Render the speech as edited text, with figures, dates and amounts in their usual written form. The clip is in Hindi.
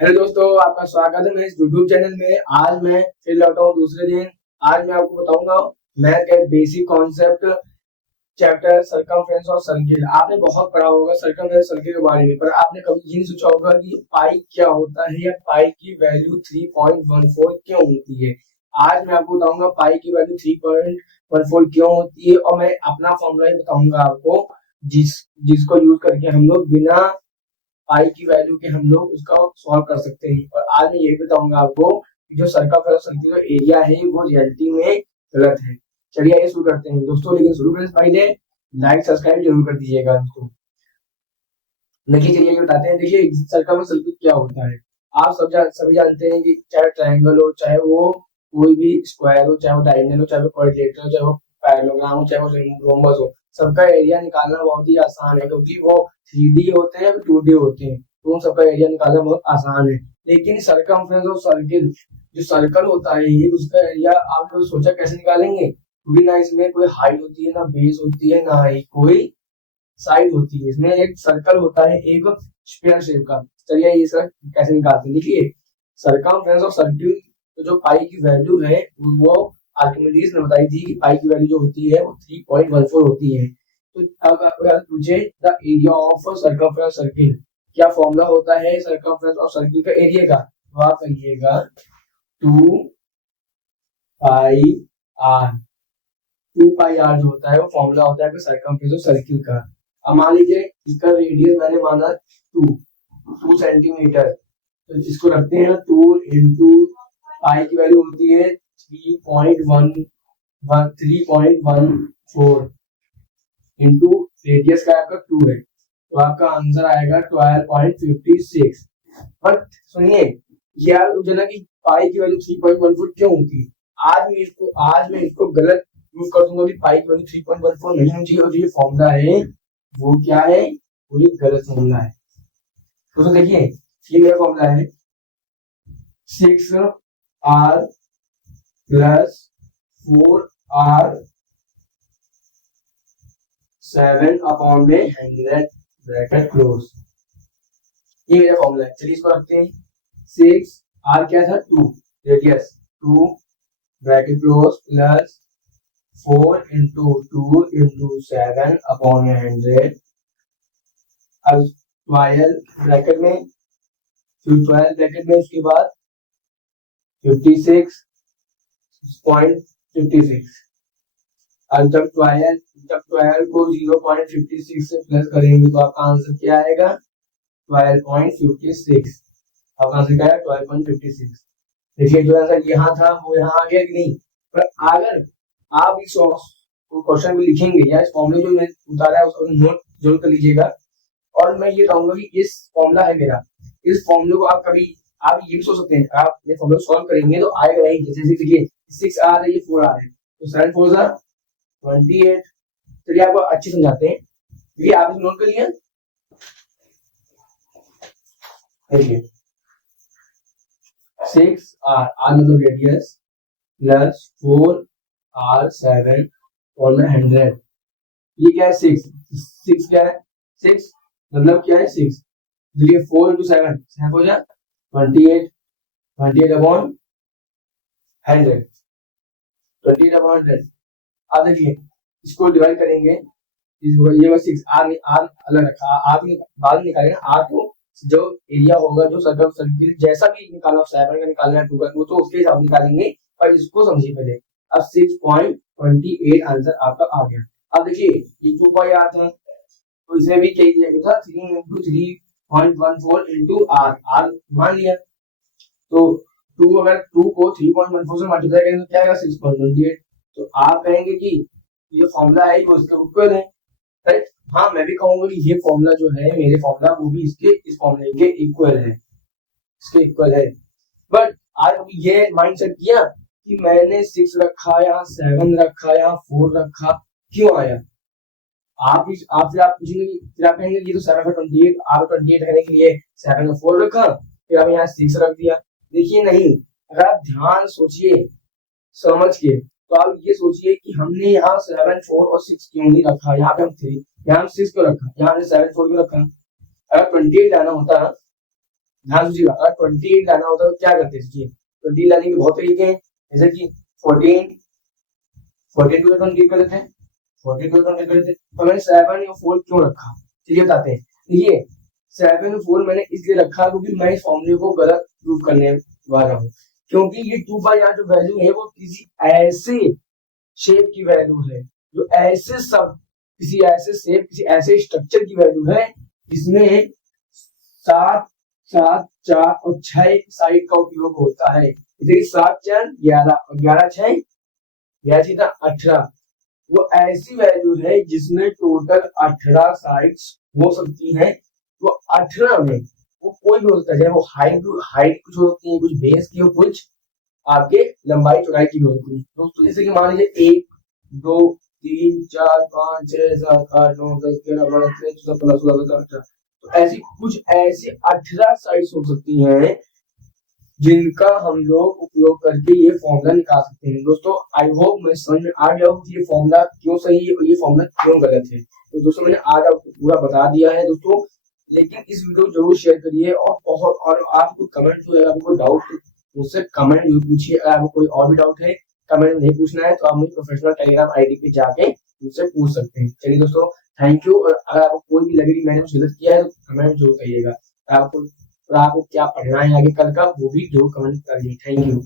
हेलो दोस्तों, आपका स्वागत है मेरे इस यूट्यूब चैनल में। आज मैं फिर लौटा हूँ दूसरे दिन। आज मैं आपको बताऊंगा मैथ के बेसिक कॉन्सेप्ट चैप्टर सरकमफ्रेंस और सर्किल। आपने बहुत पढ़ा होगा सरकमफ्रेंस सर्किल के बारे में, पर आपने कभी ये नहीं सोचा होगा कि पाई क्या होता है या पाई की वैल्यू 3.14 क्यों होती है। आज मैं आपको बताऊंगा पाई की वैल्यू 3.14 क्यों होती है, और मैं अपना फॉर्मूला ही बताऊंगा आपको जिसको यूज करके हम लोग बिना पाई की वैल्यू के हम लोग उसका सॉल्व कर सकते हैं। और आज मैं यही बताऊंगा आपको कि जो सर्कमफ्रेंस सर्किल का एरिया है वो रियलिटी में गलत है। चलिए आइए शुरू करते हैं दोस्तों, लेकिन शुरू करने से पहले लाइक सब्सक्राइब जरूर कर दीजिएगा दोस्तों। देखिए चलिए बताते हैं। देखिए सर्कमफ्रेंस सर्किल क्या होता है। आप सभी जानते हैं कि चाहे ट्रायंगल हो, चाहे वो कोई भी स्क्वायर हो, चाहे वो डायगोनल हो, चाहे वो क्वाड्रिलेटरल हो, चाहे वो पैरेललोग्राम हो, चाहे वो रोम्बस हो, सबका एरिया निकालना बहुत ही आसान है क्योंकि वो 3D होते हैं, 2D होते हैं, तो उन सबका एरिया निकालना बहुत आसान है। लेकिन सर्कमफ्रेंस और सर्किल, जो सर्कल होता है ये उसका एरिया आप लोग सोचा कैसे निकालेंगे, क्योंकि ना इसमें कोई हाइट होती है, ना बेस होती है, ना ही कोई साइड होती है। इसमें एक सर्कल होता है, एक स्क्वायर शेप का। चलिए ये सर कैसे निकालते हैं। देखिए सर्कमफ्रेंस और सर्किल तो जो पाई की वैल्यू है वो आर्किमिडीज ने बताई थी कि पाई की वैल्यू जो होती है वो 3.14 होती है। तो अगर पूछे the area of circumference circle, क्या फॉर्मूला होता है सर्कमफ्रेंस और सर्किल का एरिया का, तो आप कहिएगा 2 पाई आर। 2 पाई आर जो होता है वो फॉर्मूला होता है सर्कमफ्रेंस और सर्किल का। अब मान लीजिए इसका रेडियस मैंने माना 2 सेंटीमीटर, तो इसको रखते हैं 2 इंटू पाई की वैल्यू होती है 3.14 इंटू रेडियस का आपका 2 है, तो आपका आंसर आएगा 12.56। बट सुनिए यार जना की पाई की वैल्यू 3.14 क्यों होती है। आज मैं इसको गलत यूज कर दूंगा कि पाई की वैल्यू 3.14 नहीं होनी चाहिए, और ये फॉर्मूला है वो क्या है, वो ये गलत फॉर्मूला है। तो देखिए ये मेरा फॉर्मूला है 6r प्लस 4r 7 अपॉन में 100 ब्रैकेट क्लोज। ये मेरा फॉर्मूला है। चलिए इसको रखते हैं 6r क्या था 2 radius 2 bracket close plus 4 into 2 into 7 upon में 100। अब 12 ब्रैकेट में, फिर 12 ब्रैकेट में उसके बाद 56.56। अब जब 12 को 0.56 से प्लस करेंगे तो आपका आंसर क्या आएगा 12.56। आपका आंसर क्या है 12.56। देखिए जो आंसर यहाँ था वो यहाँ आ गया कि नहीं। पर अगर आप इस क्वेश्चन भी लिखेंगे या इस फॉर्मूले जो मैं उतारा है उसको नोट जरूर कर लीजिएगा। और मैं ये कहूंगा कि इस फॉर्मूला है मेरा, इस फॉर्मूले को आप कभी आप ये भी सोच सकते हैं, आप ये फॉर्मूला सॉल्व करेंगे तो आएगा नहीं। जैसे देखिए 6 आ रहा है, ये 4 आ रहा है, तो 7 4 जा 28। चलिए आपको अच्छी समझाते हैं, ये आपने नोट कर लिया। देखिए 6r मतलब रेडियस प्लस 4r 7 और 100। ये क्या है 6 क्या है 6 मतलब क्या है 6। देखिए 4 इंटू 7 हो जाए 28 अपॉन 100 28 अपॉन 100। अब देखिए इसको डिवाइड करेंगे, ये बस 6 आर अलग रखा, आर बाद में निकालेंगे। आर तो जो एरिया होगा जो सर्किल जैसा भी निकालो, 7 का निकालना है 2 का, वो तो उसके हिसाब निकालेंगे, पर इसको समझिए पहले। अब 6.28 आंसर आपका आ गया। अब देखिए ये 2 पाई आर था, तो इसमें भी क्या दिया गया था 3 इंटू 3.14 इंटू आर मान लिया। तो 2 अगर 2 को 3.14 से मल्टीप्लाई करेंगे तो क्या आएगा 6.28। तो आप कहेंगे कि ये फॉर्मूला है वो इसका इक्वल है, राइट। हाँ मैं भी कहूंगा कि ये फॉर्मूला जो है मेरे फॉर्मूला वो भी इसके इस फॉर्मूले के इक्वल है, इसके इक्वल है। बट आज ये माइंडसेट किया कि मैंने 6 रखा या 7 रखा या 4 रखा, क्यों आया। आप पूछेंगे, फिर आप कहेंगे ये तो 7 का 28, आप 28 रहने के लिए 7 का 4 रखा, फिर आप यहाँ 6 रख दिया। देखिए नहीं, अगर आप ध्यान सोचिए समझ के, तो आप ये सोचिए कि हमने यहाँ 7 4 और 6 क्यों नहीं रखा। यहाँ पे हम 3, यहाँ हम 6 क्यों रखा, यहाँ हमने 7 4 क्यों रखा। अगर 28 लाना होता ध्यान दीजिएगा, अगर 28 लाना होता तो क्या करते हैं, 20 लाने के बहुत तरीके हैं, जैसे कि 14 14 को 28 कर देते हैं, 14 को 28 कर देते हैं। तो मैंने 7 और 4 क्यों रखा, चलिए बताते हैं। देखिए 7 और 4 मैंने इसलिए रखा क्योंकि मैं इस फॉर्मूले को गलत प्रूव करने वाला हूँ, क्योंकि ये 2 बाई यहाँ जो वैल्यू है वो किसी ऐसे शेप की वैल्यू है, जो ऐसे सब किसी ऐसे शेप किसी ऐसे स्ट्रक्चर की वैल्यू है जिसमें 7 7 4 और 6 साइड का उपयोग होता है। जैसे 7 4 11 और 11 6 18, वो ऐसी वैल्यू है जिसमें टोटल 18 साइड्स हो सकती है। वो 18 में वो कोई भी हो सकता है, चाहे वो हाइट कुछ हो सकती है, कुछ बेस की हो, कुछ आपके लंबाई चौड़ाई की हो सकती है। दोस्तों जैसे कि मान लीजिए 1 2 3 4 5 6 7 8 9 10 11 12 13 14 15 16 17 18, तो ऐसी कुछ ऐसी 18 साइड्स हो सकती हैं जिनका हम लोग उपयोग करके ये फॉर्मूला निकाल सकते हैं। दोस्तों आई होप मैं समझ में आ गया हूँ कि ये फॉर्मूला क्यों सही है और ये फॉर्मूला क्यों गलत है। तो दोस्तों मैंने आज आपको पूरा बता दिया है दोस्तों, लेकिन इस वीडियो को जरूर शेयर करिए और आपको कमेंट जो है, आपको डाउट मुझसे कमेंट जरूर पूछिए। अगर आपको कोई और भी डाउट है कमेंट में नहीं पूछना है तो आप मुझे प्रोफेशनल टेलीग्राम आईडी पे जाके मुझसे पूछ सकते हैं। चलिए दोस्तों थैंक यू, और अगर आपको कोई भी लगे कि मैंने कुछ गलत किया है तो कमेंट जरूर करिएगा। आपको क्या पढ़ना है आगे कल का वो भी जरूर कमेंट करिए। Thank you.